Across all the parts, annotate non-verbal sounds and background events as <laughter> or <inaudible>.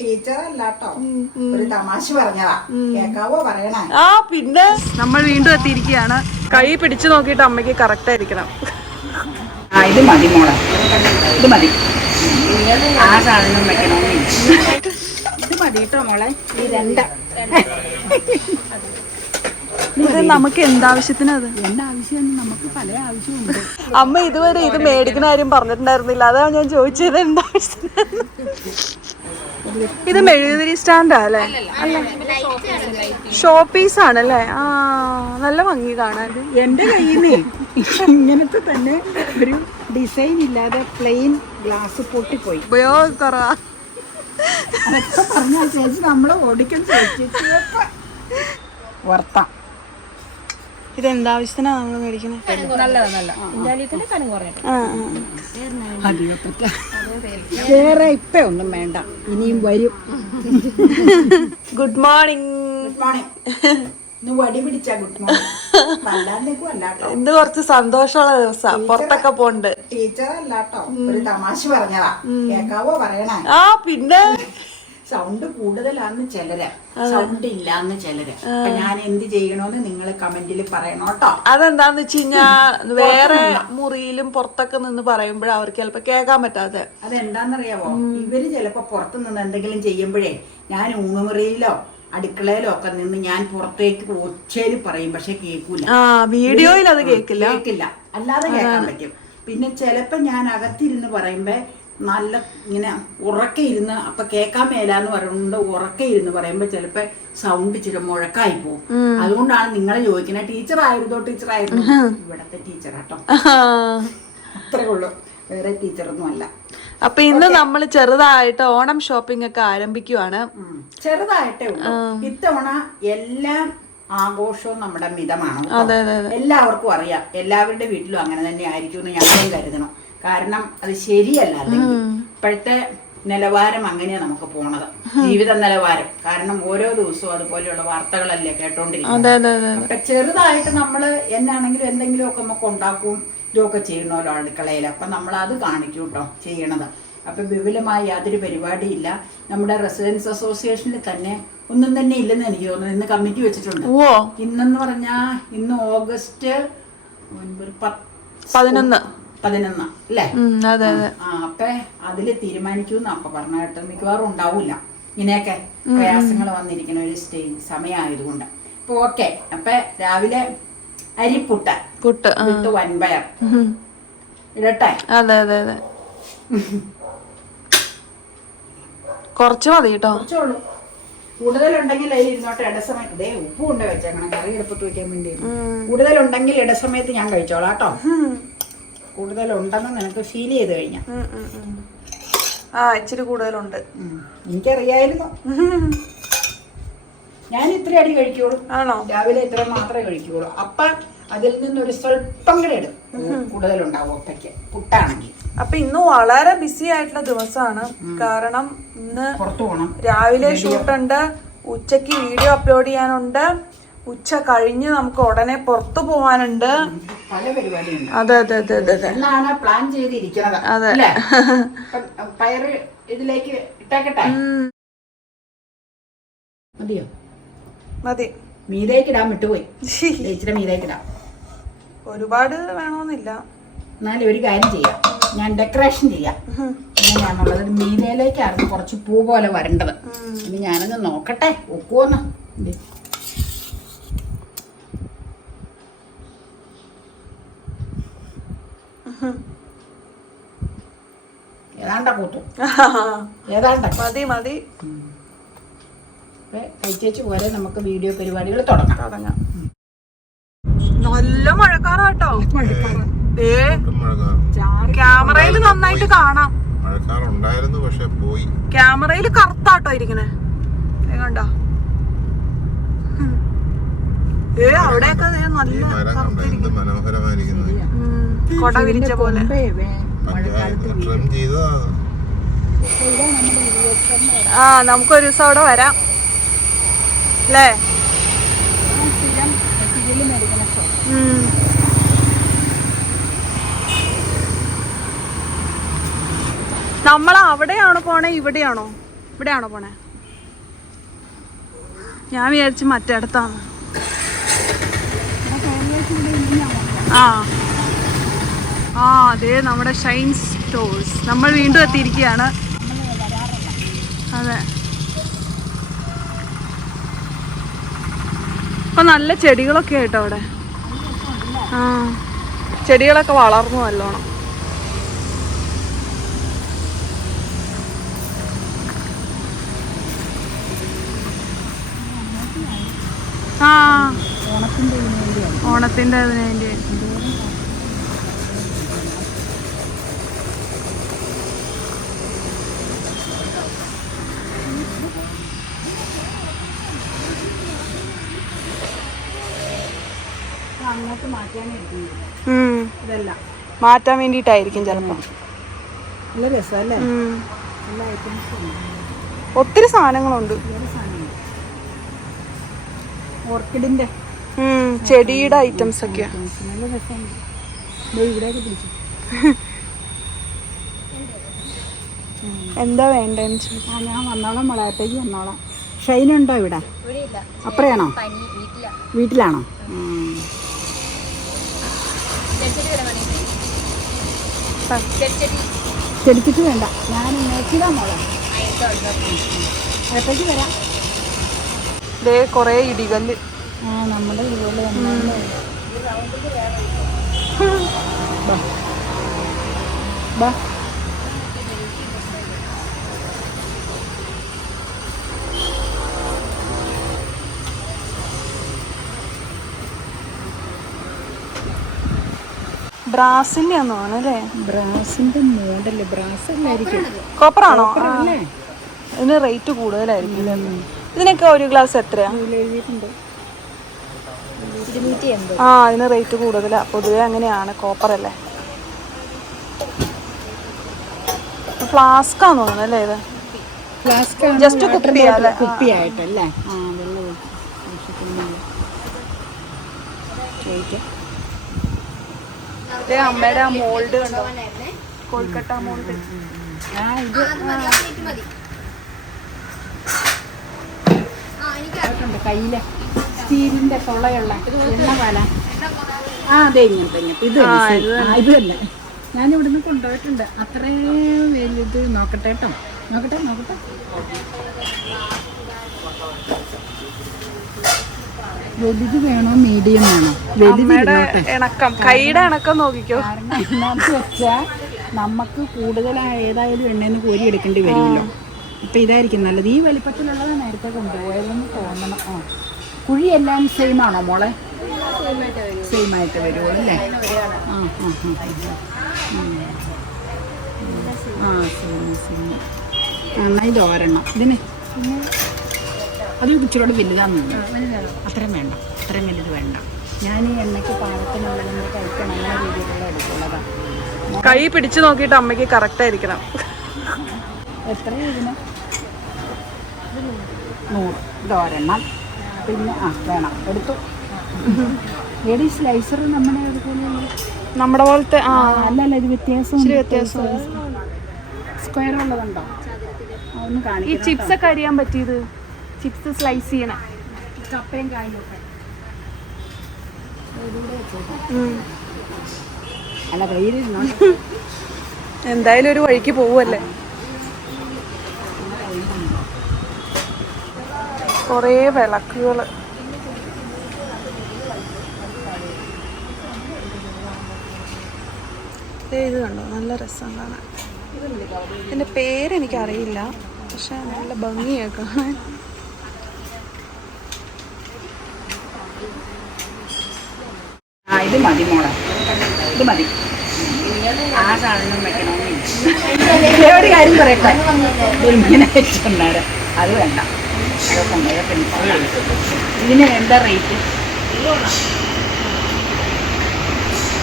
Teacher ഒരു തമാശ പറഞ്ഞതാ. കേക്കാവോ പറയണേ? ആ പിന്നെ നമ്മൾ വീണ്ടും എത്തിയിരിക്കുകയാണ്. കൈ പിടിച്ചു നോക്കിയിട്ട് അമ്മയ്ക്ക് കറക്റ്റ് ആയിരിക്കണം. ആ ഇത് മതി മോളെ. ഇത് മതി. ആ സാധനം വെക്കണമെന്നില്ല ഇത് മതി കേട്ടോ മോളെ? ഈ രണ്ട. ഇത് നമുക്ക് എന്താവശ്യത്തിനത് അത്? എന്താവശ്യം നമുക്ക് പല ആവശ്യമുണ്ട് അമ്മ ഇതുവരെ ഇത് മേടിക്കുന്ന കാര്യം പറഞ്ഞിട്ടുണ്ടായിരുന്നില്ല. അതാണ് ഞാൻ ചോദിച്ചത് എന്താവശ്യത്തിന്. ഇത് മെഴുകുതിരി സ്റ്റാൻഡാ അല്ലേ? ഷോ പീസ് ആണല്ലേ ആ നല്ല ഭംഗി കാണാൻ. എന്റെ കയ്യിൽ നിന്ന് ഇങ്ങനത്തെ തന്നെ ഒരു ഡിസൈൻ ഇല്ലാതെ പ്ലെയിൻ ഗ്ലാസ് പൊട്ടിപ്പോയി. ഉപയോഗം കുറവാ അതൊക്കെ പറഞ്ഞാൽ ചേച്ചി നമ്മളെ ഓടിക്കാൻ ചേച്ചി വർത്താം. ഇത് എന്താവശ്യത്തിനാ നമ്മൾ മേടിക്കുന്നത് ആ, ആ. വേറെ ഇപ്പൊ ഒന്നും വേണ്ട. ഇനിയും വരും. ഗുഡ് മോർണിംഗ് ഗുഡ് മോർണിംഗ് ഇന്ന് വടി പിടിച്ച ഗുഡ് മോർണിംഗ് അല്ലാണ്ടേക്കും അല്ലാട്ടോ ഇന്ന് കുറച്ച് സന്തോഷമുള്ള ദിവസം. പുറത്തൊക്കെ പോണ്ട് ടീച്ചർ അല്ലാട്ടോ ഒരു തമാശ പറഞ്ഞതാ. കേക്കാവോ പറയണേ? ആ പിന്നെ. സൗണ്ട് കൂടുതലാന്ന് ചിലര്. സൗണ്ട് ഇല്ലാന്ന് ചിലര്. അപ്പൊ ഞാൻ എന്ത് ചെയ്യണോന്ന് നിങ്ങൾ കമന്റിൽ പറയണം കേട്ടോ. അതെന്താന്ന് വെച്ച് കഴിഞ്ഞാ <laughs> വേറെ മുറിയിലും പുറത്തൊക്കെ നിന്ന് പറയുമ്പോഴേ അവർക്ക് ചിലപ്പോ കേൾക്കാൻ പറ്റാതെ. അതെന്താന്നറിയാവോ? ഇവർ ചിലപ്പോ പുറത്തു നിന്ന് എന്തെങ്കിലും ചെയ്യുമ്പോഴേ ഞാൻ ഊണുമുറിയിലോ അടുക്കളയിലോ ഒക്കെ നിന്ന് ഞാൻ പുറത്തേക്ക് ഒച്ചയിൽ പറയും പക്ഷെ കേൾക്കൂല വീഡിയോയിൽ അത് കേൾക്കില്ല കേൾക്കില്ല അല്ലാതെ കേൾക്കാൻ പറ്റും. പിന്നെ ചിലപ്പോ ഞാൻ അകത്തിരുന്ന് പറയുമ്പോ നല്ല ഇങ്ങനെ ഉറക്കെ ഇരുന്ന് അപ്പൊ കേൾക്കാൻ മേലാന്ന് പറയുന്നത് ഉറക്കെ ഇരുന്ന് പറയുമ്പോ ചിലപ്പോ സൗണ്ട് ചില മുഴക്കായി പോകും. അതുകൊണ്ടാണ് നിങ്ങളെ ചോദിക്കുന്നത് ടീച്ചർ ആയിരുന്നോ ടീച്ചർ ആയിരുന്നു? ഇവിടത്തെ ടീച്ചറാട്ടോ അത്രേ ഉള്ളൂ. വേറെ ടീച്ചറൊന്നും അല്ല. അപ്പൊ ഇന്ന് നമ്മൾ ചെറുതായിട്ട് ഓണം ഷോപ്പിംഗ് ഒക്കെ ആരംഭിക്കുവാണ്. ചെറുതായിട്ടേ ഉള്ളൂ. ഇത്തവണ എല്ലാം ആഘോഷവും നമ്മുടെ മിതമാണ് എല്ലാവർക്കും അറിയാം. എല്ലാവരുടെ വീട്ടിലും അങ്ങനെ തന്നെ ആയിരിക്കും എന്ന് ഞങ്ങളും കരുതണം. കാരണം അത് ശരിയല്ല. അല്ലെങ്കിൽ ഇപ്പോഴത്തെ നിലവാരം അങ്ങനെയാ നമുക്ക് പോണത്. ജീവിത നിലവാരം. കാരണം ഓരോ ദിവസവും അതുപോലെയുള്ള വാർത്തകളല്ലേ കേട്ടോണ്ടിരിക്കുന്നത്. അപ്പൊ ചെറുതായിട്ട് നമ്മൾ എന്നാണെങ്കിലും എന്തെങ്കിലും ഒക്കെ നമുക്ക് ഉണ്ടാക്കും ഇതൊക്കെ ചെയ്യണമല്ലോ അടുക്കളയിൽ അപ്പൊ നമ്മൾ അത് കാണിക്കും കേട്ടോ ചെയ്യണത്. അപ്പൊ വിപുലമായ യാതൊരു പരിപാടിയില്ല. നമ്മുടെ റെസിഡൻസ് അസോസിയേഷനിൽ തന്നെ ഒന്നും തന്നെ ഇല്ലെന്ന് എനിക്ക് തോന്നുന്നു. ഇന്ന് കമ്മിറ്റി വെച്ചിട്ടുണ്ട്. ഇന്നെന്ന് പറഞ്ഞാ ഇന്ന് ഓഗസ്റ്റ് ഒൻപത് പതിനൊന്ന്. പതിനൊന്ന് അല്ലേ? അതെ അതെ. ആ അപ്പൊ അതിൽ തീരുമാനിക്കൂന്ന് അപ്പൊ പറഞ്ഞ കേട്ടോ മിക്കവാറും ഉണ്ടാവൂല. ഇങ്ങനെയൊക്കെ പ്രയാസങ്ങൾ വന്നിരിക്കുന്ന ഒരു സ്റ്റേജ് സമയമായതുകൊണ്ട് അപ്പൊ ഓക്കെ അപ്പൊ രാവിലെ അരിപ്പുട്ട പുട്ട് പുട്ട് വൻപയർ. ഇടട്ടെ? അതെ അതെ അതെ. കുറച്ച് മതി കേട്ടോ. കുറച്ചുള്ളൂ കൂടുതലുണ്ടെങ്കിൽ അതിൽ ഇരുന്നോട്ടെ ഇടസമയത്ത് ദേ ഉപ്പ് കൊണ്ട് വെച്ചേക്കണം കറി എടുപ്പത്ത് വെക്കാൻ വേണ്ടി കൂടുതലുണ്ടെങ്കിൽ ഇടസമയത്ത് ഞാൻ കഴിച്ചോളാം കേട്ടോ. കൂടുതലുണ്ടെന്ന് നിനക്ക് ഫീൽ ചെയ്ത് കഴിഞ്ഞാ. ആ ഇച്ചിരി കൂടുതലുണ്ട്. എനിക്കറിയായിരുന്നു. ഞാൻ ഇത്ര അടി കഴിക്കുള്ളൂ. ആണോ? രാവിലെ ഇത്ര മാത്രമേ കഴിക്കുള്ളൂ. അപ്പ അതിൽ നിന്നൊരു സ്വല്പം കൂടെ എടുക്കും. കൂടുതലുണ്ടാവും ഒപ്പയ്ക്ക് പുട്ടാണെങ്കിൽ. അപ്പൊ ഇന്ന് വളരെ ബിസി ആയിട്ടുള്ള ദിവസമാണ്. കാരണം ഇന്ന് പുറത്തു പോകണം രാവിലെ ഷൂട്ടുണ്ട് ഉച്ചയ്ക്ക് വീഡിയോ അപ്ലോഡ് ചെയ്യാനുണ്ട്. ഉച്ച കഴിഞ്ഞ് നമുക്ക് ഉടനെ പുറത്തു പോവാനുണ്ട്. പല പരിപാടിയുണ്ട്. അതെ അതെ അതെ അതെ അതെ. എന്നാണ് പ്ലാൻ ചെയ്തിരിക്കുന്നത്. അതെ. <laughs> പയറ് ഇതിലേക്ക് ഇട്ടേക്കട്ടെ? മതിയോ? മതി. മീതേക്ക് ഇടാൻ വിട്ടുപോയി. ഇച്ചിരി മീതേക്ക് ഇടാം ഒരുപാട് വേണമെന്നില്ല എന്നാലും ഒരു കാര്യം ചെയ്യാം. ഞാൻ ഡെക്കറേഷൻ ചെയ്യാം. എങ്ങനെയാണുള്ളത് മീതയിലേക്കായിരുന്നു കുറച്ച് പൂ പോലെ വരേണ്ടത്. ഇനി ഞാനൊന്ന് നോക്കട്ടെ. ഒക്കുവോന്ന്. ഏതാണ്ട കൂത്തു. <laughs> ഏതാണ്ട. മതി മതി. കഴിച്ചേച്ച് പോലെ നമുക്ക് വീഡിയോ പരിപാടികൾ തുടങ്ങാം. തുടങ്ങാം. നല്ല മഴക്കാറാട്ടോ. ക്യാമറയിൽ നന്നായിട്ട് കാണാം. മഴക്കാറുണ്ടായിരുന്നു പക്ഷെ പോയി. ക്യാമറയിൽ കറുത്താട്ടോ ഇരിക്കണേ. കണ്ടോ? അവിടെയൊക്കെ നല്ല മനോഹരമായിരിക്കുന്നു. കൊട വിരിച്ച പോലെ. ആ നമുക്കൊരു ദിവസം അവിടെ വരാം. അല്ലേ. നമ്മൾ അവിടെയാണോ പോണേ ഇവിടെയാണോ? ഇവിടെയാണോ പോണേ? ഞാൻ വിചാരിച്ചു മറ്റേടത്താണ്. ആ. ആ അതെ നമ്മുടെ ഷൈൻ സ്റ്റോഴ്സ് നമ്മൾ വീണ്ടും എത്തിയിരിക്കുകയാണ്. അതെ. അപ്പൊ നല്ല ചെടികളൊക്കെ ആയിട്ടോ അവിടെ? ആ. ചെടികളൊക്കെ വളർന്നു നല്ലോണം. ആ. ഓണത്തിന്റെ അതിന് വേണ്ടി. അങ്ങോട്ട് മാറ്റാനായിരിക്കും ഉം. ഇതെല്ലാം. മാറ്റാൻ വേണ്ടിട്ടായിരിക്കും ചിലപ്പോ. ഒത്തിരി സാധനങ്ങളുണ്ട്. ഓർക്കിഡിന്റെ ചെടിയുടെ ഐറ്റംസ് ഒക്കെയാ. എന്താ വേണ്ടെന്ന് ഞാൻ വന്നോളാം വളയത്തേക്ക് വന്നോളാം. ഷൈനുണ്ടോ ഇവിടെ? അപ്പറയാണോ? വീട്ടിലാണോ. ചെടിച്ചിട്ട് വേണ്ട ഞാൻ നോക്കിയതാ മോളെ. വരാം. ദേ കുറേ ഇടികല്ല്. നമ്മുടെ ഇതുപോലെ വന്നാലേ. ബാ. ബാ. ബ്രാസിന്റെ ഒന്നാണ് അല്ലേ? ബ്രാസിന്റെ മോഡൽ. ബ്രാസ് അല്ലായിരിക്കും കോപ്പർ ആണോ അല്ലേ? ഇതിന് റേറ്റ് കൂടുതലായിരിക്കും ഇതിനൊക്കെ ഒരു ഗ്ലാസ് എത്രയാ? എഴുതിയിട്ടുണ്ട്. ആ അതിന് റേറ്റ് കൂടുതലാണ് പൊതുവെ അങ്ങനെയാണ്. കോപ്പർ അല്ലേ? ഫ്ലാസ്ക് ആന്ന് തോന്നുന്നു അല്ലേ ഇത്? ഫ്ലാസ്ക്? കുപ്പിയായിട്ടല്ലേ? ആ അമ്മയുടെ മോൾഡ് കണ്ടോ? കൊൽക്കട്ട മോൾഡ് ആ ഇത് കയ്യിൽ. സ്റ്റീലിന്റെ തുളയുള്ള എണ്ണ പാല. ആ അതെ ഇങ്ങനത്തെ ഇങ്ങനത്തെ ഇത് ഇത് തന്നെ. ഞാൻ ഇവിടുന്ന് കൊണ്ടുപോയിട്ടുണ്ട്. അത്രയും വലുത് നോക്കട്ടെ കേട്ടോ. നോക്കട്ടെ നോക്കട്ടെ. വലുത് വേണോ മീഡിയം വേണോ? വലുത് ഇണക്കം കൈയുടെ ഇണക്കം നോക്കിക്കോ. എന്നാന്ന് വെച്ചാൽ നമുക്ക് കൂടുതൽ ഏതായാലും എണ്ണയിൽ കോരി എടുക്കേണ്ടി വരുമല്ലോ. ഇപ്പൊ ഇതായിരിക്കും നല്ലത്. ഈ വലിപ്പത്തിലുള്ളത് നേരത്തെ കൊണ്ടുപോയതെന്ന് തോന്നണം. ആ. കുഴിയെല്ലാം സെയിം ആണോ മോളെ? സെയിം ആയിട്ട് വരുമോ അല്ലേ? ആ ആ ആ ആ സെയിം സെയിം എന്നാൽ ഇത് ഒരെണ്ണം ഇതിന് അത് ഇച്ചിരോട് വലുതാന്ന് അത്രയും വേണ്ട. അത്രയും വലുത് വേണ്ട. ഞാൻ ഈ എണ്ണയ്ക്ക് പാകത്തിനുള്ളതിന്റെ കഴിക്കണം അങ്ങനെ രീതിയിലുള്ള എടുക്കുള്ളതാണ് കൈ പിടിച്ചു നോക്കിയിട്ട് അമ്മയ്ക്ക് കറക്റ്റ് ആയിരിക്കണം. എത്രയാണ് ഇതിന്? നൂറ്. ഇത് ഒരെണ്ണം പിന്നെ ആ വേണം. എടുത്തു. ഏടി സ്ലൈസർ നമ്മുടെ അതുപോലെ നമ്മുടെ പോലത്തെ ആ. അല്ലല്ല ഇത് വ്യത്യാസം വ്യത്യാസം സ്ക്വയർ ഉള്ളതുണ്ടോ? അതൊന്ന് ഈ കാണിക്കണം ചിപ്സ് ഒക്കെ അരിയാൻ പറ്റിയത്? ചിപ്സ് സ്ലൈസ് ചെയ്യണേ. കപ്പയും കായും. അല്ല കയ്യിലിരുന്നോ എന്തായാലും ഒരു വഴിക്ക് പോവല്ലേ കൊറേ വിളക്കുകൾ. ഇത് കണ്ടോ? നല്ല രസം കാണാൻ. ഇതിന്റെ പേരെനിക്കറിയില്ല പക്ഷെ നല്ല ഭംഗിയാണ് കാണാൻ. ഇത് മതി മോളെ. ഇത് മതി. ആ സാധനം വെക്കണമെന്നില്ല. ഒരു കാര്യം പറയട്ടെ? വെച്ചിട്ടുണ്ടാരെ അത് വേണ്ട. ഇതിന് എന്താ റേറ്റ്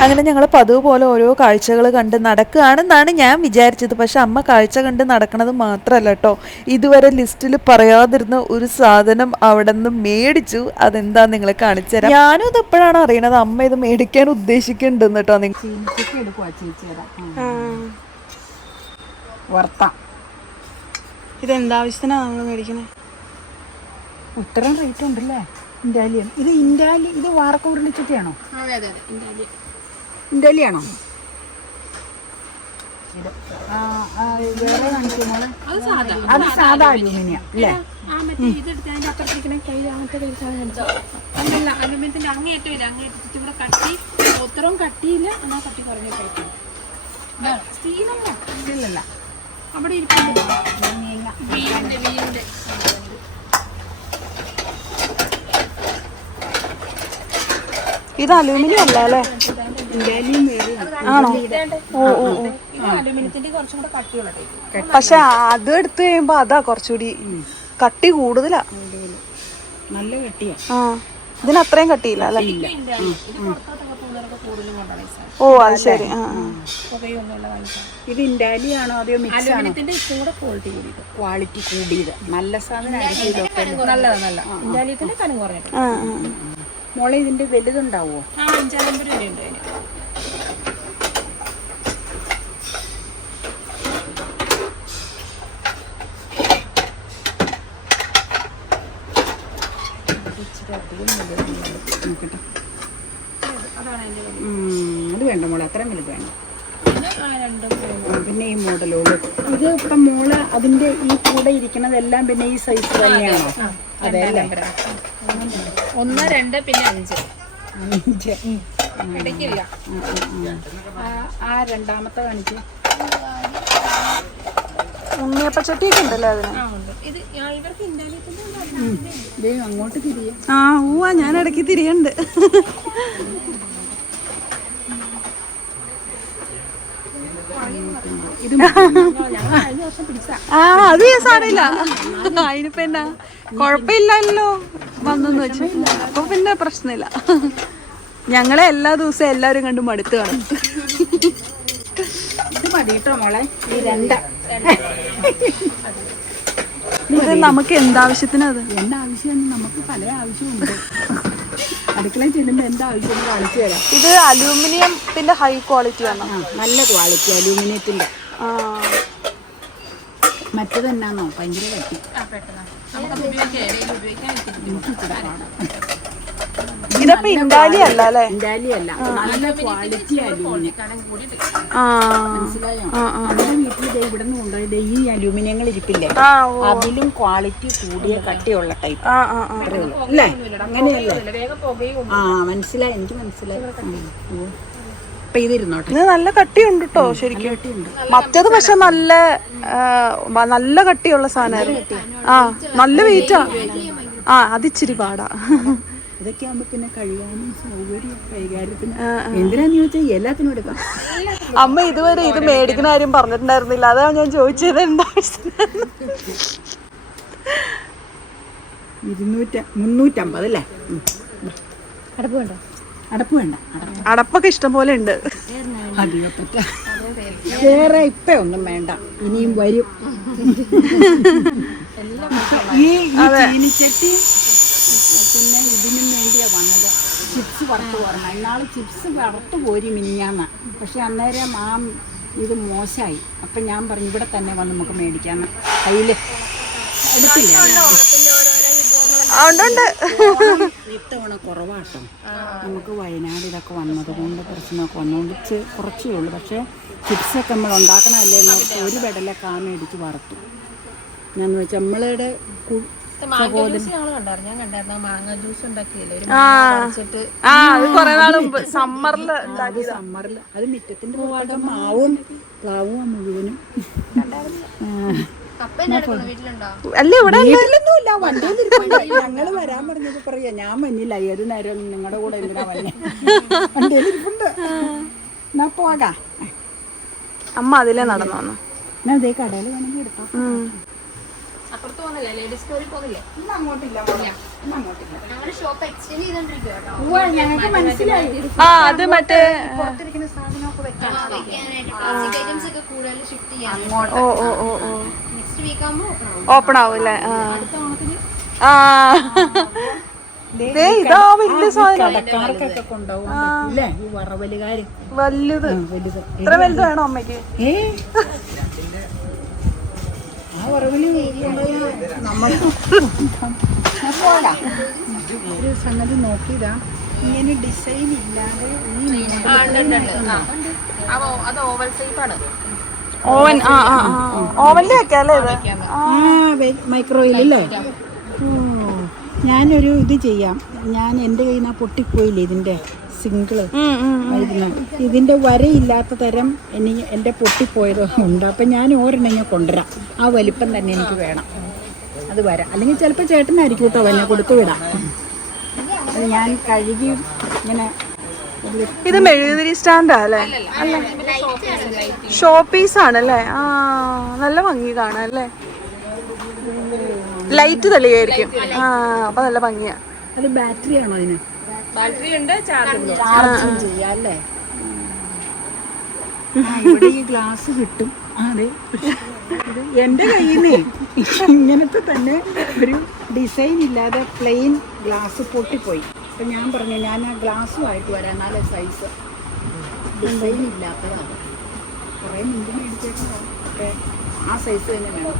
അങ്ങനെ ഞങ്ങൾ പതിവ് പോലെ ഓരോ കാഴ്ചകൾ കണ്ട് നടക്കുകയാണെന്നാണ് ഞാൻ വിചാരിച്ചത്. പക്ഷെ അമ്മ കാഴ്ച കണ്ട് നടക്കണത് മാത്രമല്ല കേട്ടോ. ഇതുവരെ ലിസ്റ്റിൽ പറയാതിരുന്ന ഒരു സാധനം അവിടെ നിന്ന് മേടിച്ചു. അതെന്താ നിങ്ങളെ കാണിച്ചു തരാം? ഞാനും ഇത് എപ്പോഴാണ് അറിയണത്? അമ്മ ഇത് മേടിക്കാൻ ഉദ്ദേശിക്കുന്നുണ്ടെന്ന് കേട്ടോ നിങ്ങൾ ഇതെന്താവശ്യത്തിനാണ് നമ്മൾ മേടിക്കണേ. ഇത്രയും റേറ്റ് ഉണ്ടല്ലേ? ഇൻഡാലിയം ഇത് ഇൻഡാലി ഇത് വാർക്ക ഉരുളിച്ചിട്ടാണോ ഇൻഡാലിയാണോ? ഇത്. ആ, ആ, വേറെ കാണിച്ചു മോളെ. അത് സാധാ. അത് സാധാ അലൂമിനിയം അല്ലേ? അലുമിനിയത്തിന്റെ അങ്ങേറ്റം ഇല്ല. കട്ടി ഒത്തരവും കട്ടിയില്ല. എന്നാ കട്ടി കുറഞ്ഞ കഴിക്കും. സ്റ്റീലല്ല ഇല്ലല്ല. അവിടെ ഇരിപ്പുണ്ട്. വീടിന്റെ വീടിന്റെ ഇത് അലൂമിനിയം അല്ല അല്ലേ? ഇൻഡാലിയം ആണോ? ഓ ഓ ഓ. പക്ഷെ അത് എടുത്തു കഴിയുമ്പോ അതാ കുറച്ചുകൂടി കട്ടി കൂടുതലാ. നല്ല കട്ടിയാ. ആ ഇതിന് അത്രയും കട്ടിയില്ല അല്ലേ? ഓ അത് ശരി. ആ ഇത് ഇൻഡാലിയാണോ അതോ മിക്സ് ആണോ? കൂടെ ക്വാളിറ്റി കൂടിയത്. ക്വാളിറ്റി കൂടിയത്. നല്ല സാധനം നല്ലതാ നല്ല ഇൻഡാലിയത്തിന്റെ കനം ആ. മോളെ ഇതിന്റെ വലുതുണ്ടാവോ? ആ നോക്കട്ടെ. അത് വേണ്ട മോളെ അത്രയും വലുത് വേണ്ട. പിന്നെ ഈ മോഡലോ ഇത് ഇപ്പം മോൾ അതിന്റെ ഈ കൂടെ ഇരിക്കുന്നതെല്ലാം പിന്നെ ഈ സൈസ് തന്നെയാണോ? അതെ അല്ലേ? ഒന്ന് രണ്ട് പിന്നെ അഞ്ച്. അഞ്ച്. ഇടയ്ക്കില്ല. ആ, രണ്ടാമത്തെ ഉണ്ടല്ലേ അതിന്. ദേ അങ്ങോട്ട് തിരിയെ. ആ ഊവാ ഞാൻ ഇടയ്ക്ക് തിരിയുണ്ട്. ഇത് <laughs> ആ അത് ഞാൻ സാറില്ല അതിനിപ്പോ എന്നാ കൊഴപ്പില്ലല്ലോ വന്നെന്ന് വെച്ചു. അപ്പൊ പിന്നെ പ്രശ്നമില്ല. ഞങ്ങളെ എല്ലാ ദിവസവും എല്ലാരും കണ്ടും മടുത്ത് കാണും. മോളെ? ഈ രണ്ട്. ഇത് നമുക്ക് എന്താവശ്യത്തിന് അത്? എന്താവശ്യം നമുക്ക് പല ആവശ്യമുണ്ട്. അടുക്കളയിൽ ചെല്ലുമ്പോൾ എന്താവശ്യം കാണിച്ചു തരാം. ഇത് അലൂമിനിയത്തിന്റെ ഹൈ ക്വാളിറ്റി ആണ്. നല്ല ക്വാളിറ്റി അലൂമിനിയത്തിന്റെ. ആ. മറ്റേത് എന്നാന്നോ ഭയങ്കര കട്ടി ഇതപ്പോ ഇൻഡാലി അല്ല അല്ലേ? നല്ല ക്വാളിറ്റി അലൂമിനിയം മനസ്സിലായോ? നമ്മുടെ വീട്ടിൽ ദേ ഇവിടെ നിന്ന് കൊണ്ടുപോയത് ഈ അലൂമിനിയങ്ങൾ ഇരിപ്പില്ലേ? അതിലും ക്വാളിറ്റി കൂടിയ കട്ടിയുള്ള ടൈപ്പ് ആ ആ ആ. അല്ലേ? അങ്ങനെയല്ലേ? ആ മനസ്സിലായി. എനിക്ക് മനസ്സിലായി. ഉം. ചെയ്തിരുന്നോട്ടെ ഇത് നല്ല കട്ടിയുണ്ട് കേട്ടോ ശരിക്കും. കട്ടിയുണ്ട്. മറ്റേത് പക്ഷെ നല്ല നല്ല കട്ടിയുള്ള സാധനമായിരുന്നു. ആ നല്ല വെയിറ്റാ. ആ അതിച്ചിരി പാടാ. ഇതൊക്കെ ആകുമ്പോ പിന്നെ കഴിയാനും സൗകര്യം കൈകാര്യത്തിന്. എന്തിനാന്ന് ചോദിച്ചാൽ എല്ലാത്തിനും എടുക്കാം. അമ്മ ഇതുവരെ ഇത് മേടിക്കുന്ന കാര്യം പറഞ്ഞിട്ടുണ്ടായിരുന്നില്ല. അതാണ് ഞാൻ ചോദിച്ചത് എന്താ ഇരുന്നൂറ്റ മുന്നൂറ്റമ്പത് അല്ലേ. അടപ്പ് വേണ്ടോ അടപ്പ് വേണ്ട അടപ്പ് അടപ്പൊക്കെ ഇഷ്ടം പോലെ ഉണ്ട്. വേറെ ഇപ്പൊ ഒന്നും വേണ്ട ഇനിയും വരും. ഈ ഈ ചീനിച്ചട്ടി പിന്നെ ഇതിനും വേണ്ടിയാ വന്നത്. ചിപ്സ് വറുത്ത് പോരണം. ഇന്നാൾ ചിപ്സ് വറുത്ത് പോരി മിനിഞ്ഞാന്ന. പക്ഷെ അന്നേരം ആ ഇത് മോശമായി അപ്പം ഞാൻ പറഞ്ഞു ഇവിടെ തന്നെ വന്ന് നമുക്ക് മേടിക്കാന്ന്. കയ്യിൽ എടുത്തില്ല? ഇത്തവണ കുറവാട്ടോ. നമുക്ക് വയനാട് ഇതൊക്കെ വന്നത് കൊണ്ട് പ്രശ്നമൊക്കെ വന്നുകൊണ്ട് കുറച്ചേ ഉള്ളൂ. പക്ഷേ ചിപ്സൊക്കെ നമ്മൾ ഉണ്ടാക്കണമല്ലേ ഒരു പെടലൊക്കെ ആ മേടിച്ച് വറുത്തു. എന്നാന്ന് വെച്ചാൽ നമ്മളുടെ സമ്മറിൽ അത് സമ്മറിൽ അത് മിറ്റത്തിന്റെ മാവും പ്ലാവും മുഴുവനും. അല്ല ഇവിടെ വീട്ടിലൊന്നുമില്ല വണ്ടിയിൽ ഞങ്ങൾ വരാൻ പറഞ്ഞത് പറയാ ഞാൻ മഞ്ഞില്ല ഏത് നേരം നിങ്ങളുടെ കൂടെ എന്തിനാ വന്നെ? വണ്ടിയിൽ ഇരിപ്പുണ്ട് എന്നാ പോകാം. അമ്മ അതിലേ നടന്നു വന്നു ഞാൻ അതേ കടയിൽ വേണമെങ്കിൽ എടുക്കാം. ഉം. അപ്പുറത്ത് പോകുന്നില്ലേ ലേഡീസ് സ്റ്റോറിൽ പോകുന്നില്ലേ ഇന്ന് അങ്ങോട്ടില്ല മോളെ. ഇന്ന് അങ്ങോട്ടില്ല. ഞങ്ങളുടെ ഷോപ്പ് എക്സ്റ്റെൻഡ് ചെയ്തോണ്ടിരിക്കുക കേട്ടോ. ഞങ്ങൾക്ക് മനസ്സിലായി. ആ അത് മറ്റേ പുറത്തിരിക്കുന്ന സാധനമൊക്കെ ഐറ്റംസ് ഒക്കെ കൂടുതൽ ഷിഫ്റ്റ് ചെയ്യാൻ ഓ ഓ ഓ ഓ. നെക്സ്റ്റ് വീക്ക് ആകുമ്പോൾ ഓപ്പൺ ആവൂല്ലേ ആ. ആ. ദേ ഇതാ വലിയ സാധനം. വലുത്. വലുത്. ഇത്ര വലുത് വേണോ അമ്മയ്ക്ക്? ഒരു സംഗതി നോക്കിയതാ. ഇങ്ങനെ ഡിസൈൻ ഇല്ലാതെ ഈ അത് ഓവൽ സൈഫ് ആണ്. ഓവൻ ആ ആ ആ. ഓവനിൽ വെക്കാല്ലേ ഇത്? ആ. മൈക്രോവേവിലല്ലേ ഞാനൊരു ഇത് ചെയ്യാം. ഞാൻ എന്റെ കയ്യിൽ നിന്ന് പൊട്ടിപ്പോയില്ലേ ഇതിന്റെ സിംഗിൾ ഇതിന്റെ വരയില്ലാത്ത തരം ഇനി എന്റെ പൊട്ടിപ്പോയത് ഉണ്ട്. അപ്പം ഞാൻ ഒരെണ്ണം ഞാൻ കൊണ്ടുവരാം. ആ വലിപ്പം തന്നെ എനിക്ക് വേണം. അത് വരാം. അല്ലെങ്കിൽ ചിലപ്പോൾ ചേട്ടനായിരിക്കും കേട്ടോ എന്നെ കൊടുത്തു വിടാം. അത് ഞാൻ കഴുകി ഇങ്ങനെ ഇത് മെഴുകുതിരി സ്റ്റാൻഡാ അല്ലേ? ഷോ പീസ് ആണല്ലേ ആ നല്ല ഭംഗി കാണാം അല്ലേ? ലൈറ്റ് തെളിയായിരിക്കും. ആ അപ്പൊ നല്ല ഭംഗിയാ. അത് ബാറ്ററി ആണോ അതിന്? ബാറ്ററി ഉണ്ട് ചാർജ് ഉണ്ട് ചാർജും ചെയ്യാം അല്ലേ ഇവിടെ ഈ ഗ്ലാസ് കിട്ടും. അതെ. ഇത് എന്റെ കയ്യിൽ ഇങ്ങനത്തെ തന്നെ ഒരു ഡിസൈൻ ഇല്ലാതെ പ്ലെയിൻ ഗ്ലാസ് പൊട്ടിപ്പോയി. അപ്പം ഞാൻ പറഞ്ഞു ഞാൻ ആ ഗ്ലാസ്സുമായിട്ട് വരാം നാല് സൈസ് ഡിസൈൻ ഇല്ലാത്തതാണ്. കുറേ മുമ്പ് മേടിച്ചേക്കാം പക്ഷേ ആ സൈസ് തന്നെ വേണം.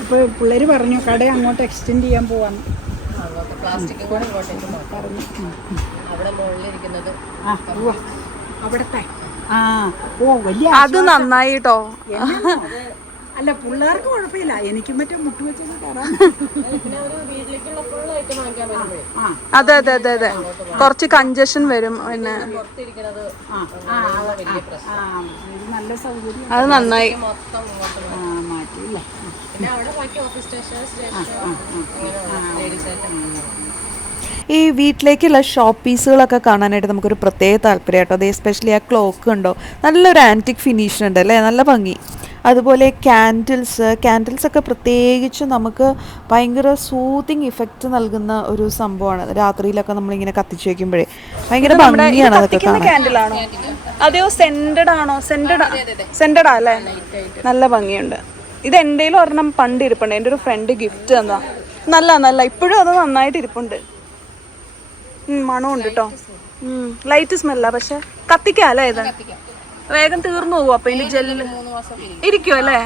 ഇപ്പോൾ പിള്ളേർ പറഞ്ഞു കട അങ്ങോട്ട് എക്സ്റ്റെൻഡ് ചെയ്യാൻ പോവാം പ്ലാസ്റ്റിക് കൂടെ പറഞ്ഞു. അവിടെ മുകളിലിരിക്കുന്നത് ആ. അവിടത്തെ. ആ. ഓ വലിയ അത് നന്നായിട്ടോ? അല്ല പിള്ളേർക്ക് കുഴപ്പമില്ല. എനിക്ക് മറ്റേ മുട്ട് ആ അതെ അതെ അതെ അതെ. കുറച്ച് കഞ്ചഷൻ വരും പിന്നെ. പുറത്തിരിക്കുന്നത് ആ ആ വലിയ പ്രശ്നം നല്ല സൗകര്യം. അത് നന്നായി. മൊത്തം ഇങ്ങോട്ട് ആ മാറ്റി പിന്നെ അവിടെ ബാക്കി ഓഫീസ് സ്റ്റേഷൻ സ്റ്റേഷൻ അങ്ങനെ ലേഡീസ് ആയിട്ട്. ഈ വീട്ടിലേക്കുള്ള ഷോപ്പ് പീസുകളൊക്കെ കാണാനായിട്ട് നമുക്കൊരു പ്രത്യേക താല്പര്യം കേട്ടോ അത് എസ്പെഷ്യലി ആ ക്ലോക്ക് ഉണ്ടോ? നല്ലൊരു ആന്റിക് ഫിനിഷ് ഉണ്ട് അല്ലേ? നല്ല ഭംഗി. അതുപോലെ ക്യാൻഡിൽസ് ക്യാൻഡിൽസൊക്കെ പ്രത്യേകിച്ച് നമുക്ക് ഭയങ്കര സൂത്തിങ് ഇഫക്റ്റ് നൽകുന്ന ഒരു സംഭവമാണ്. രാത്രിയിലൊക്കെ നമ്മളിങ്ങനെ കത്തിച്ച് വെക്കുമ്പോഴേ. ഭയങ്കര ഭംഗിയാണ് അതൊക്കെ കാണാൻ. അതെയോ ആണോ? അല്ലേ? നല്ല ഭംഗിയുണ്ട്. ഇത് എന്റെ ഒരെണ്ണം പണ്ട് ഇരിപ്പുണ്ട്. എന്റെ ഒരു ഫ്രണ്ട് ഗിഫ്റ്റ് തന്നാ. നല്ല നല്ല. ഇപ്പോഴും അത് നന്നായിട്ട് ഇരിപ്പുണ്ട്. മണമുണ്ട് കേട്ടോ ലൈറ്റ് സ്മെല്ലാ പക്ഷെ കത്തിക്കാല്ലേ ഇത്? വേഗം തീർന്നു പോകും അപ്പൊ ഇതിന്റെ ജെല്ല് മൂന്ന് മാസം ഇരിക്കും അല്ലേ?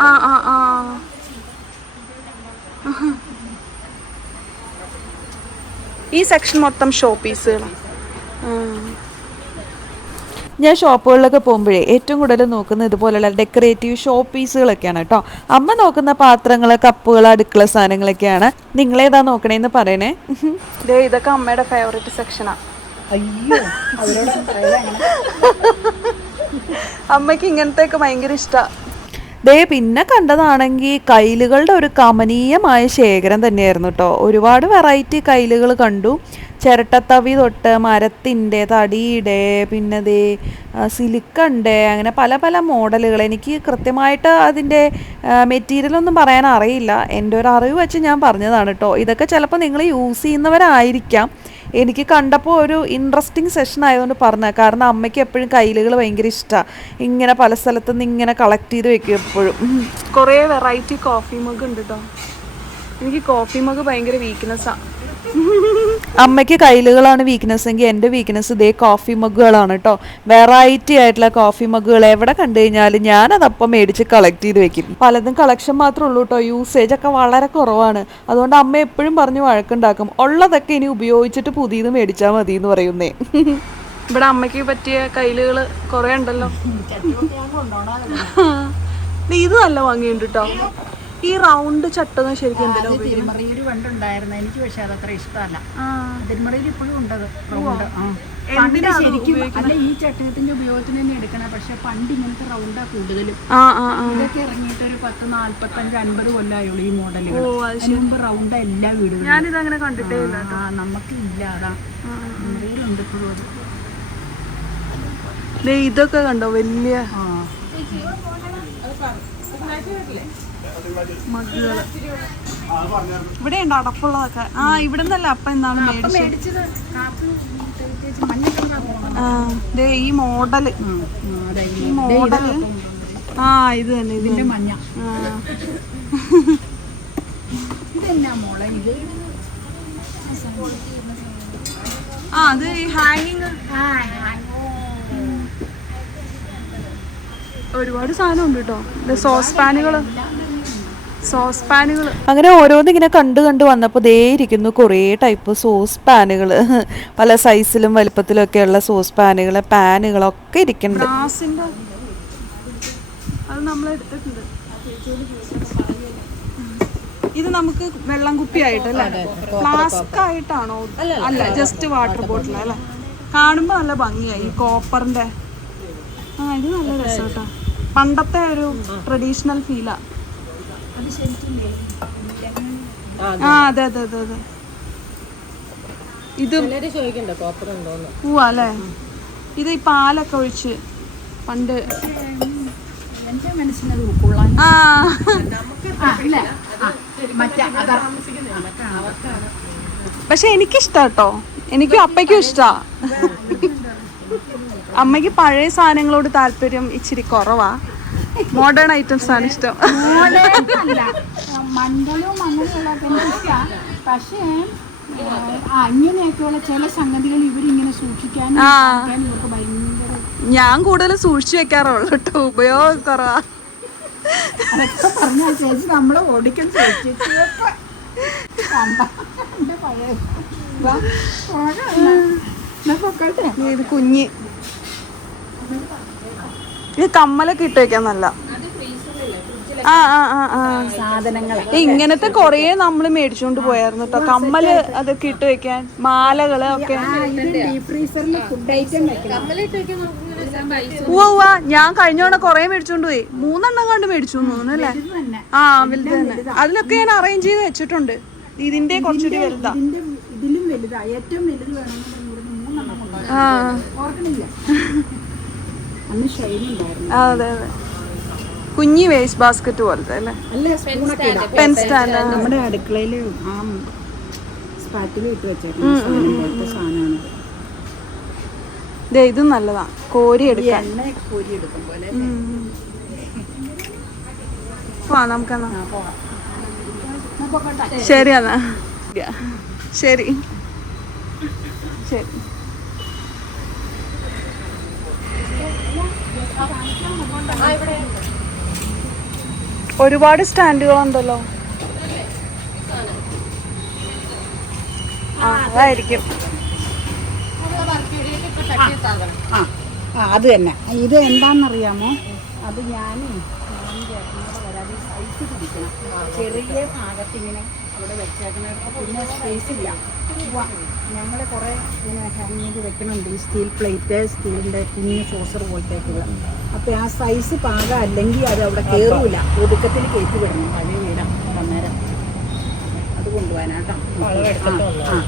ആ ആ. ഈ സെക്ഷൻ മൊത്തം ഷോ പീസുകളാണ് ഞാൻ ഷോപ്പുകളിലൊക്കെ പോകുമ്പോഴേ ഏറ്റവും കൂടുതൽ നോക്കുന്നത് ഇതുപോലെയുള്ള ഡെക്കറേറ്റീവ് ഷോ പീസുകളൊക്കെയാണ് കേട്ടോ. അമ്മ നോക്കുന്ന പാത്രങ്ങൾ കപ്പുകൾ അടുക്കള സാധനങ്ങളൊക്കെയാണ്. നിങ്ങളേതാ നോക്കണേന്ന് പറയണേ? ദേ ഇതൊക്കെ അമ്മയുടെ ഫേവറേറ്റ് സെക്ഷനാ അയ്യോ അവരോട് ഒക്കെ അമ്മയ്ക്ക് ഇങ്ങനത്തെയൊക്കെ ഭയങ്കര ഇഷ്ടമാണ് ദേ പിന്നെ കണ്ടതാണെങ്കിൽ കയ്യിലുകളുടെ ഒരു കമനീയമായ ശേഖരം തന്നെയായിരുന്നു കേട്ടോ ഒരുപാട് വെറൈറ്റി കൈലുകൾ കണ്ടു. ചിരട്ടത്തവി തൊട്ട് മരത്തിന്റെ തടിയുടെ പിന്നെ ദേ സിലിക്കണ്ട് അങ്ങനെ പല പല മോഡലുകൾ. എനിക്ക് കൃത്യമായിട്ട് അതിന്റെ മെറ്റീരിയലൊന്നും പറയാൻ അറിയില്ല. എന്റെ ഒരു അറിവ് വെച്ച് ഞാൻ പറഞ്ഞതാണ് കേട്ടോ ഇതൊക്കെ ചിലപ്പോൾ നിങ്ങൾ യൂസ് ചെയ്യുന്നവരായിരിക്കാം. എനിക്ക് കണ്ടപ്പോൾ ഒരു ഇൻട്രസ്റ്റിംഗ് സെഷൻ ആയതുകൊണ്ട് പറഞ്ഞത്. കാരണം അമ്മയ്ക്ക് എപ്പോഴും കയ്യിലുകൾ ഭയങ്കര ഇഷ്ടമാണ് ഇങ്ങനെ പല സ്ഥലത്തു നിന്ന് ഇങ്ങനെ കളക്ട് ചെയ്ത് വെക്കും എപ്പോഴും. കുറേ വെറൈറ്റി കോഫി മഗ് ഉണ്ട് കേട്ടോ എനിക്ക് കോഫി മഗ് ഭയങ്കര വീക്ക്നെസ്സാ അമ്മയ്ക്ക് കയ്യിലുകളാണ് വീക്ക്നെസ് എങ്കിൽ എന്റെ വീക്ക്നെസ് ഇതേ കോഫി മഗ്ഗുകളാണ് കേട്ടോ വെറൈറ്റി ആയിട്ടുള്ള കോഫി മഗ്ഗുകൾ എവിടെ കണ്ടു കഴിഞ്ഞാലും ഞാനതപ്പം മേടിച്ച് കളക്ട് ചെയ്ത് വെക്കും. പലതും കളക്ഷൻ മാത്രമേ ഉള്ളൂ കേട്ടോ യൂസേജ് ഒക്കെ വളരെ കുറവാണ്. അതുകൊണ്ട് അമ്മ എപ്പോഴും പറഞ്ഞ് വഴക്കുണ്ടാക്കും. ഉള്ളതൊക്കെ ഇനി ഉപയോഗിച്ചിട്ട് പുതിയത് മേടിച്ചാൽ മതി എന്ന് പറയുന്നേ. ഇവിടെ അമ്മയ്ക്ക് പറ്റിയ കയ്യിലുകൾ കുറേ ഉണ്ടല്ലോ. നീ ഇത് നല്ല വാങ്ങിയുണ്ട് കേട്ടോ ഈ റൗണ്ട് ചട്ടം ശരിക്കും പണ്ടുണ്ടായിരുന്നു എനിക്ക് പക്ഷെ അതത്ര ഇഷ്ടമല്ല. തിരുമറിയിൽ ഇപ്പോഴും ഉണ്ട് റൗണ്ട് ശരിക്കും അല്ല ഈ ചട്ടകത്തിന്റെ ഉപയോഗത്തിന് തന്നെ എടുക്കണേ പക്ഷെ പണ്ട് ഇങ്ങനത്തെ റൗണ്ടാ കൂടുതലും. ആ ആ ആ. ഇതൊക്കെ ഇറങ്ങിയിട്ട് ഒരു പത്ത് നാല്പത്തഞ്ച് അൻപത് കൊല്ലമായുള്ളൂ ഈ മോഡലുകൾ മുമ്പ് റൗണ്ട് എല്ലാ വീടുകളും ഞാനിത് അങ്ങനെ കണ്ടിട്ടേ ഇല്ല നമുക്ക് ഇല്ല അതാ. ഉണ്ട് ഇപ്പോഴും അത്. ദേ ഇതൊക്കെ കണ്ടോ? വലിയ ആ. മഗ്ഗുകൾ ഇവിടെ ഉണ്ട് അടപ്പുള്ളതൊക്കെ. ആ ഇവിടെ നിന്നല്ല അപ്പ എന്താണ് മേടിച്ചത്. ദേ ഈ മോഡൽ. ഈ മോഡൽ. ആ ഇത് തന്നെ ഇതിന്റെ മഞ്ഞ. ആ. അത് ഈ ഹാങ്ങിങ്. ഒരുപാട് സാധനം ഉണ്ട് കേട്ടോ സോസ് പാനുകൾ. സോസ് പാനുകൾ അങ്ങനെ ഓരോന്നിങ്ങനെ കണ്ട് കണ്ട് വന്നപ്പോൾ ദേ ഇരിക്കുന്നു കുറേ ടൈപ്പ് സോസ് പാനുകൾ പല സൈസിലും വലിപ്പത്തിലും ഉള്ള സോസ് പാനുകൾ പാനുകളൊക്കെ ഇരിക്കുന്നുണ്ട് അത് നമ്മൾ എടുത്തിട്ടുണ്ട്. ഇത് നമുക്ക് വെള്ളം കുപ്പി ആയിട്ട് അല്ലേ ഫ്ലാസ്ക് ആയിട്ടാണോ അല്ല ജസ്റ്റ് വാട്ടർ ബോട്ടിൽ അല്ലേ? കാണുമ്പോ നല്ല ഭംഗിയായി ഈ കോപ്പറിന്റെ ആ ഇത് നല്ല രസമാട്ടോ പണ്ടത്തെ ഒരു ട്രഡീഷണൽ ഫീലാ ആ അതെ. അതെ അതെ അതെ ഇത് പൂവാ അല്ലേ? ഇത് ഈ പാലൊക്കെ ഒഴിച്ച് പണ്ട് എന്റെ മനസ്സിനത് ഉൾക്കൊള്ളാൻ ആ. ഇല്ല. പക്ഷെ എനിക്കിഷ്ടാട്ടോ എനിക്കും അപ്പയ്ക്കും ഇഷ്ടാ. അമ്മയ്ക്ക് പഴയ സാധനങ്ങളോട് താല്പര്യം ഇച്ചിരി കുറവാ. മോഡേൺ ഐറ്റംസ് ആണ് ഇഷ്ടം. അങ്ങനെയുള്ളതൊക്കെ എനിക്കിഷ്ടാ. പക്ഷേ ആ ഇങ്ങനെയൊക്കെയുള്ള ചില സംഗതികൾ ഇവരിങ്ങനെ ഇവർക്ക് ഭയങ്കര ഞാൻ കൂടുതൽ സൂക്ഷിച്ചു വെക്കാറുള്ളൂ കേട്ടോ. ഉപയോഗം കുറവാ. അതൊക്കെ പറഞ്ഞാൽ ചേച്ചി നമ്മളെ ചേച്ചി. ഇത് കുഞ്ഞ്. ഇത് കമ്മലൊക്കെ ഇട്ട് വെക്കാൻ നല്ല. ആ ആ ആ ആ. സാധനങ്ങൾ. ഇങ്ങനത്തെ കൊറേ നമ്മൾ മേടിച്ചോണ്ട് പോയായിരുന്നു കേട്ടോ കമ്മൽ അതൊക്കെ ഇട്ട് വെക്കാൻ മാലകൾ ഒക്കെ. ഇത് ഡീപ് ഫ്രീസറിൽ ഫുഡ് ഐറ്റം വെക്കണം. ഉവ്വ ഉവ്വ. ഞാൻ കഴിഞ്ഞ തവണ കൊറേ മേടിച്ചോണ്ട് പോയി. മൂന്നെണ്ണം കണ്ട് മേടിച്ചു തോന്നുന്നു അല്ലേ? ആ വലുത് തന്നെ. അതിലൊക്കെ ഞാൻ അറേഞ്ച് ചെയ്ത് വെച്ചിട്ടുണ്ട്. ഇതിന്റെ കുറച്ചൊരു വലുതാ. ഇതിലും വലുതാ. ഏറ്റവും വലുത് വേണമെങ്കിൽ ആ ഓർക്കണില്ല അന്ന് ഷൈനി ഉണ്ടായിരുന്നു ആ, അതെ അതെ. കുഞ്ഞി വേസ്റ്റ് ബാസ്ക്കറ്റ് പോലത്തെ അല്ലേ? പെൻ സ്റ്റാൻഡ് നമ്മുടെ അടുക്കളയിൽ ആ സ്പാറ്റിൽ ഇട്ട് വെച്ചേക്കുന്ന സാധനമാണ്. ഇതും നല്ലതാ. കോരി എടുക്കാം എടുക്കാൻ. എണ്ണ കോരി എടുക്കും പോലെ നമുക്കെന്നാ. ശരി എന്നാ. ശരി. ശരി. ഒരുപാട് സ്റ്റാൻഡുകളുണ്ടല്ലോ. ആ അതായിരിക്കും. ആ അത് തന്നെ. ഇത് എന്താണെന്നറിയാമോ? അത് ഞാൻ സൈസ് പിടിക്കണം. ചെറിയ ഭാഗത്തിങ്ങനെ അവിടെ വെച്ചേക്കുന്ന സ്പേസ് ഇല്ല. ഞങ്ങൾ കുറേ ഇങ്ങനെ ഹാങ് ചെയ്ത് വെക്കണുണ്ട്. ഈ സ്റ്റീൽ പ്ലേറ്റ് സ്റ്റീലിന്റെ കുഞ്ഞ് സോസർ പോലത്തേക്കുള്ള അപ്പോൾ ആ സൈസ് പാകം അല്ലെങ്കിൽ അത് അവിടെ കയറൂല ഒതുക്കത്തിൽ കയറ്റി വിടണം. പഴയ വീടാം അന്നേരം. അത് കൊണ്ടുപോകാനാട്ടോ ആ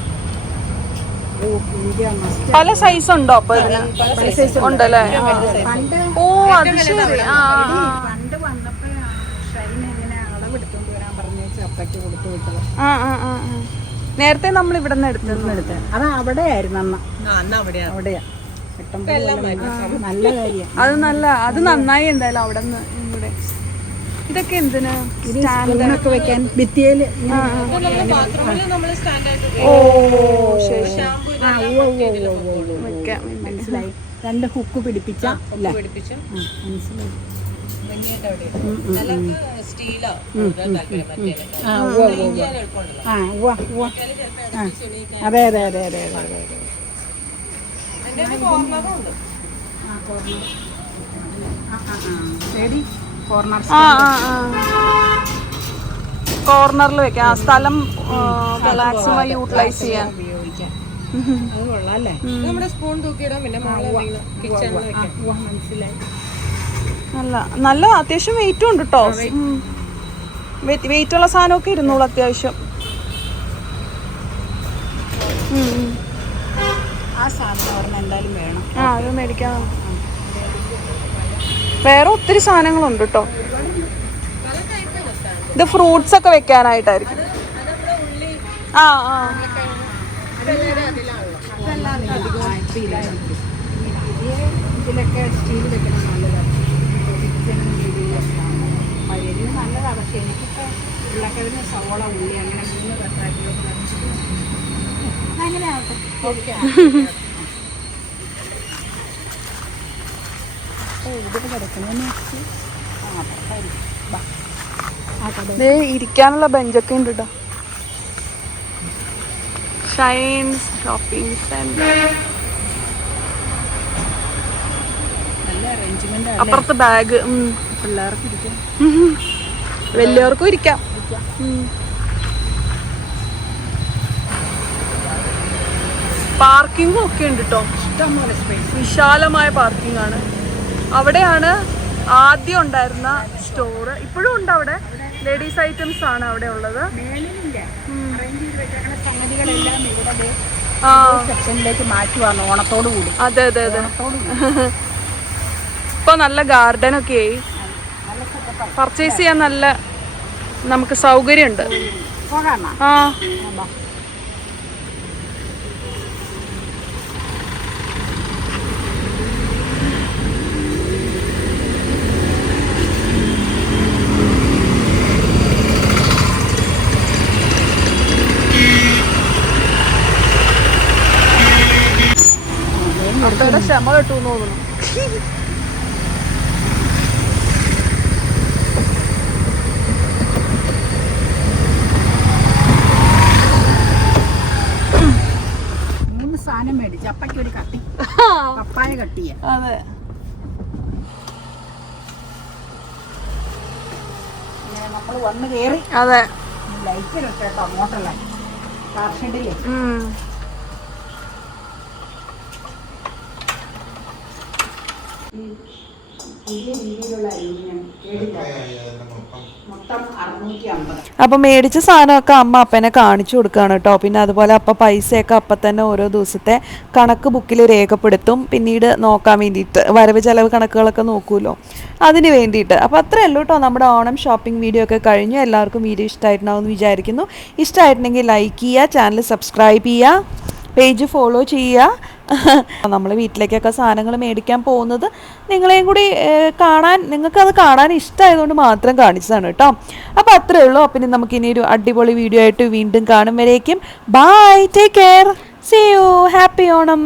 പല സൈസ് ഉണ്ടോ അപ്പൊ ഇതിന്? ഉണ്ടല്ലേ? പണ്ട് ഓ അത് ശരി. ആ. പണ്ട് വന്നപ്പോഴാണ് ഷൈൻ എങ്ങനെ അളവെടുത്തോണ്ട് വരാൻ പറഞ്ഞു അപ്പയ്ക്ക് കൊടുത്തു വിട്ടത്. ആ ആ ആ. നേരത്തെ നമ്മൾ ഇവിടെ നിന്ന് എടുത്തു എടുത്ത്. അത് അവിടെയായിരുന്നു അന്ന്. അവിടെയാ. നല്ല കാര്യം. അത് നല്ല അത് നന്നായി എന്തായാലും അവിടെ നിന്ന് ഇവിടെ. ഇതൊക്കെ എന്തിനാ? സ്പൂണൊക്കെ വെക്കാൻ ഭിത്തിയിൽ ഓ ശരി. മനസ്സിലായി. രണ്ട് ഹുക്ക് പിടിപ്പിച്ച മനസ്സിലായി. അതെ അതെ അതെ അതെ അതെ അതെ ശരി കോർണറിൽ വെക്കാം. ആ സ്ഥലം മാക്സിമം യൂട്ടിലൈസ് ചെയ്യാൻ. നമ്മുടെ സ്പൂൺ തൂക്കിയിടാം പിന്നെ മനസ്സിലായി. നല്ല നല്ല അത്യാവശ്യം വെയിറ്റും ഉണ്ട് കേട്ടോ വെയിറ്റ് ഉള്ള സാധനമൊക്കെ ഇരുന്നോളൂ അത്യാവശ്യം ആ അത് മേടിക്കാം വേറെ ഒത്തിരി സാധനങ്ങളുണ്ട് കേട്ടോ ഇത് ഫ്രൂട്ട്സ് ഒക്കെ വെക്കാനായിട്ടായിരിക്കും ആ ആ ഇതിലൊക്കെ സ്റ്റീൽ വെക്കണം നല്ലതാണ് കിച്ചണും മഴയിൽ പക്ഷേ എനിക്കിപ്പോൾ ഉരുളക്കിഴങ്ങ് സവോള ഉള്ളി അങ്ങനെ മൂന്ന് കഷ്ടാക്കിയോ അങ്ങനെ ആവട്ടെ ഓക്കെ. ഇരിക്കാനുള്ള ബെഞ്ചൊക്കെ ഉണ്ട് കേട്ടോ ഷൈൻസ് ഷോപ്പിംഗ് സെന്റർ. നല്ല അറേഞ്ച്മെന്റ് അപ്പുറത്ത് ബാഗ് പിള്ളേർക്ക് ഇരിക്കും വലിയവർക്കും ഇരിക്കാം. പാർക്കിംഗും പാർക്കിങ്ങും ഒക്കെ ഉണ്ട് കേട്ടോ ഇഷ്ടംപോലെ സ്പേസ് വിശാലമായ പാർക്കിംഗ് ആണ്. അവിടെയാണ് ആദ്യം ഉണ്ടായിരുന്ന സ്റ്റോറ് ഇപ്പോഴും ഉണ്ട് അവിടെ. ലേഡീസ് ഐറ്റംസ് ആണ് അവിടെ ഉള്ളത്. സെക്ഷനിലേക്ക് മാറ്റുവാണ്. ഓണത്തോട് കൂടി അതെ അതെ. അതെ ഇപ്പൊ നല്ല ഗാർഡൻ ഒക്കെ ആയി. പർച്ചേസ് ചെയ്യാൻ നല്ല നമുക്ക് സൗകര്യമുണ്ട്. ആ. അപ്പയുടെ ക്ഷമ കെട്ടു തോന്നുന്നു മൂന്ന് സാധനം മേടിച്ചു അപ്പയ്ക്ക് ഒരു കത്തി പപ്പായ കട്ടിയ അതെ. നമ്മൾ വന്ന് കേറി. അതെ. ലൈറ്റ്. അപ്പം മേടിച്ച സാധനമൊക്കെ അമ്മ അപ്പനെ കാണിച്ചു കൊടുക്കുകയാണ് കേട്ടോ. പിന്നെ അതുപോലെ അപ്പ പൈസയൊക്കെ അപ്പം തന്നെ ഓരോ ദിവസത്തെ കണക്ക് ബുക്കിൽ രേഖപ്പെടുത്തും. പിന്നീട് നോക്കാൻ വേണ്ടിയിട്ട് വരവ് ചെലവ് കണക്കുകളൊക്കെ നോക്കുമല്ലോ അതിന് വേണ്ടിയിട്ട്. അപ്പോൾ അത്രയേ ഉള്ളൂ കേട്ടോ നമ്മുടെ ഓണം ഷോപ്പിംഗ് വീഡിയോ ഒക്കെ കഴിഞ്ഞു. എല്ലാവർക്കും വീഡിയോ ഇഷ്ടമായിട്ടുണ്ടാവും എന്ന് വിചാരിക്കുന്നു. ഇഷ്ടമായിട്ടുണ്ടെങ്കിൽ ലൈക്ക് ചെയ്യുക ചാനൽ സബ്സ്ക്രൈബ് ചെയ്യുക പേജ് ഫോളോ ചെയ്യുക. നമ്മൾ വീട്ടിലേക്കൊക്കെ സാധനങ്ങൾ മേടിക്കാൻ പോകുന്നത് നിങ്ങളെയും കൂടി കാണാൻ നിങ്ങൾക്കത് കാണാൻ ഇഷ്ടമായതുകൊണ്ട് മാത്രം കാണിച്ചതാണ് കേട്ടോ. അപ്പോൾ അത്രയേ ഉള്ളൂ. അപ്പം നമുക്ക് ഇനി ഒരു അടിപൊളി വീഡിയോ ആയിട്ട് വീണ്ടും കാണും വരേക്കും. Bye take care see you happy Onam